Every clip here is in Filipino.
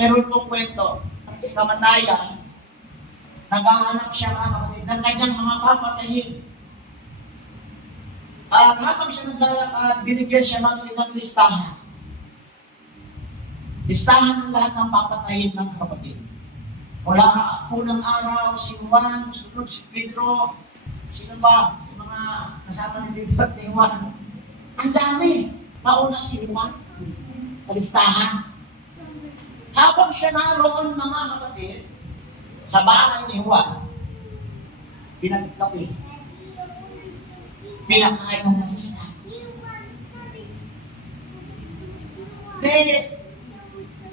Meron pong kwento sa kamatayan, naghahanap siya mga kapatid ng kanyang mga papatayin. At habang siya naglalakad, binigyan siya ng listahan. Listahan ng lahat ng papatayin ng kapatid. Mula unang araw, si Juan, sunod si Pedro, sino ba? Yung mga kasama ni Pedro at ni Juan. Ang dami. Mauna si Juan sa listahan. Habang siya naroon, mga kapatid, sa bahay ni Juan, pinagkape, pinakain ng masasarap.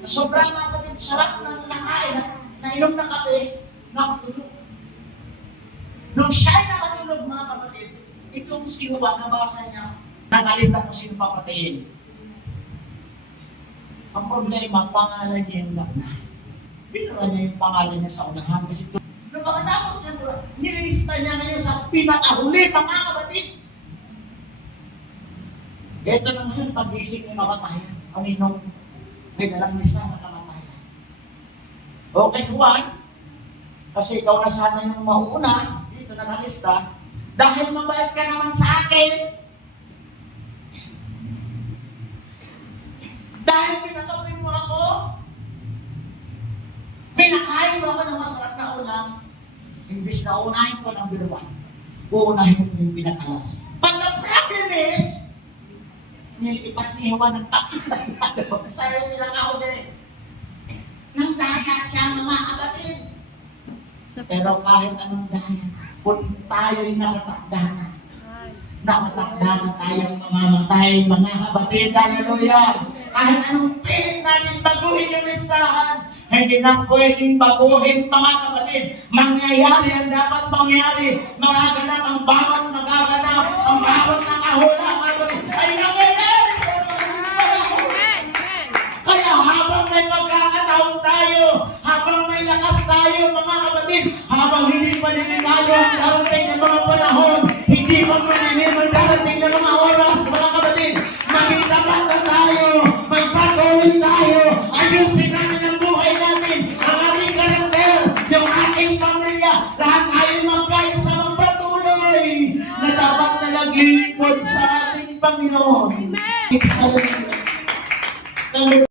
Sobrang mga kapatid, sarap ng nakain, nainom ng kape, nakatulog. Nung siya'y nakatulog, mga kapatid, itong si Juan, nabasa niya, nakalista kung sino papatayin. Ang problema, pangalan niya yung lakna. Binura niya yung pangalan niya sa unahan. Kasi nung makatapos niya, nilista niya ngayon sa pinakahuli, mga kapatid. Ito na ngayon, pag-isip ng kamatayan. Kaninong may dalang lista na kamatayan. Okay, Juan, kasi ikaw na sana yung mauna, dito nakalista, dahil mabait ka naman sa akin, dahil pinakape mo ako, pinakain mo ako ng masarap na ulam, imbis na unahin ko ng birwan, uunahin ko yung pinakalas. But the problem is, nilipat ni Juan ng pakilan sa'yo pinakauli. Nang daya siya, mga kapatid. Pero kahit anong daya, kung tayo'y nakatakda na tayong mamamatay, mga kapatid, hallelujah. Kahit anong pilit natin baguhin yung listahan, hindi na pwedeng baguhin, mga kapatid. Mangyayari ang dapat mangyari. Magaganap ang bawat magaganap. Ang bawat nakahula, kapatid, ay nangyayari sa mga panahon. Kaya habang may pagkakataon tayo, habang may lakas tayo, mga kapatid, habang hindi pa niligado ang darating ng mga panahon, hindi pa manilim ang darating ng mga oras, mga kapatid, maging tapat na tayo, magpatuloy tayo, ayusin natin ang buhay natin, ang ating karakter, yung ating pamilya, lahat tayo magkaisa magpatuloy na dapat na naglilingkod sa ating Panginoon. Amen.